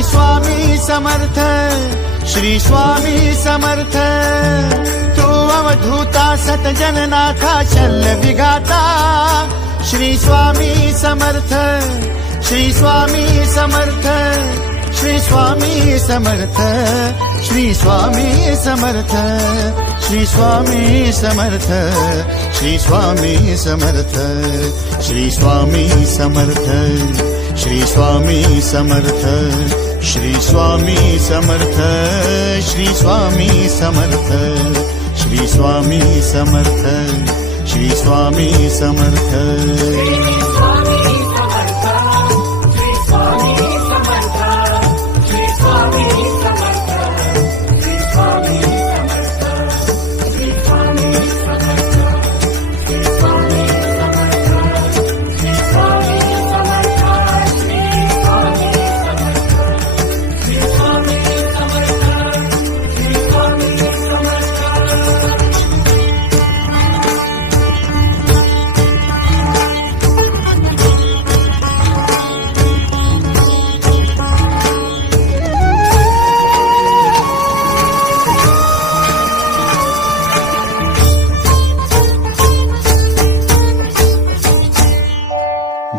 श्री स्वामी समर्थ, श्री स्वामी समर्थ। तू अवधूता सतजननाथा शल्य विघाता, श्री स्वामी समर्थ, श्री स्वामी समर्थ, श्री स्वामी समर्थ, श्री स्वामी समर्थ, श्री स्वामी समर्थ, श्री स्वामी समर्थ, श्री स्वामी समर्थ, श्री स्वामी समर्थ, श्री स्वामी समर्थ, श्री स्वामी समर्थ, श्री स्वामी समर्थ, श्री स्वामी समर्थ।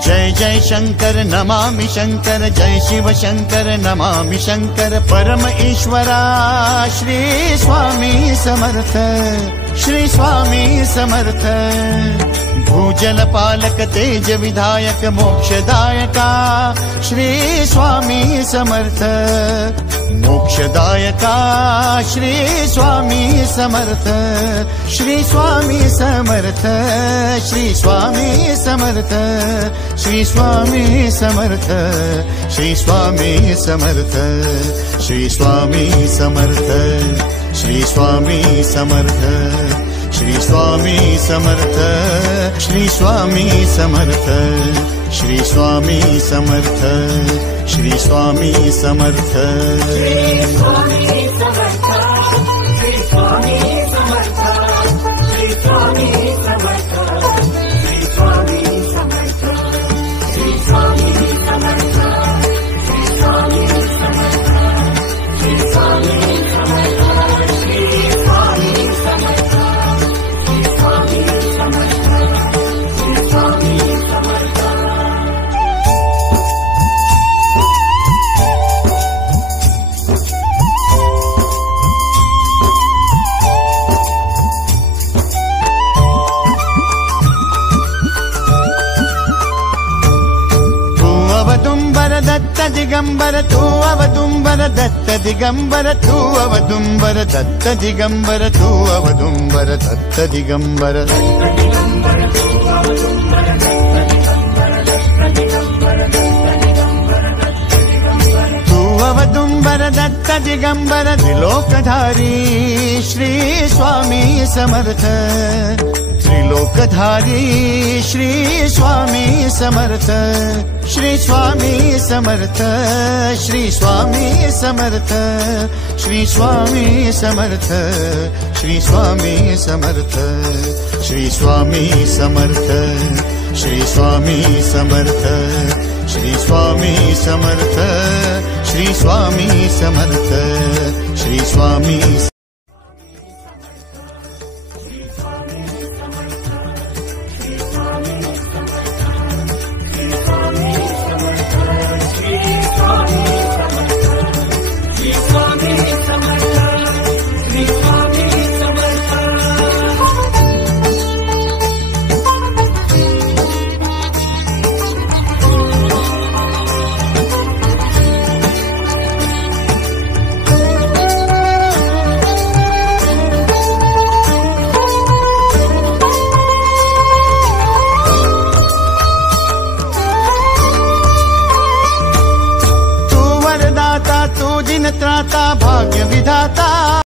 जय जय शंकर नमामि शंकर, जय शिव शंकर नमामि शंकर। परम ईश्वरा श्री स्वामी समर्थ, श्री स्वामी समर्थ। भूजल पालक तेज विधायक मोक्षदायका, श्री स्वामी समर्थ, मोक्षदायका श्री स्वामी समर्थ, श्री स्वामी समर्थ, श्री स्वामी समर्थ, श्री स्वामी समर्थ, श्री स्वामी समर्थ, श्री स्वामी समर्थ, श्री स्वामी समर्थ, श्री स्वामी समर्थ, श्री स्वामी समर्थ, श्री स्वामी समर्थ, श्री स्वामी समर्थ। श्री स्वामी समर्थ, श्री स्वामी समर्थ, श्री स्वामी समर्थ, श्री स्वामी समर्थ, श्री स्वामी समर्थ, श्री स्वामी समर्थ, श्री स्वामी समर्थ, श्री स्वामी समर्थ, श्री स्वामी समर्थ, श्री स्वामी समर्थ। दत्त दिगंबर तू अवदुंबर, दत्त दिगंबर तू अवदुंबर, दत्त दिगंबर तू अवदुंबर, दत्त दिगंबर। तू अवदुंबर दत्त दिगंबर त्रिलोकधारी श्री स्वामी समर्थ, त्रिलोकधारी श्री स्वामी समर्थ, श्री स्वामी समर्थ, श्री स्वामी समर्थ, श्री स्वामी समर्थ, श्री स्वामी समर्थ, श्री स्वामी समर्थ, श्री स्वामी समर्थ, श्री स्वामी समर्थ, श्री स्वामी समर्थ, श्री स्वामी त्राता भाग्य विधाता।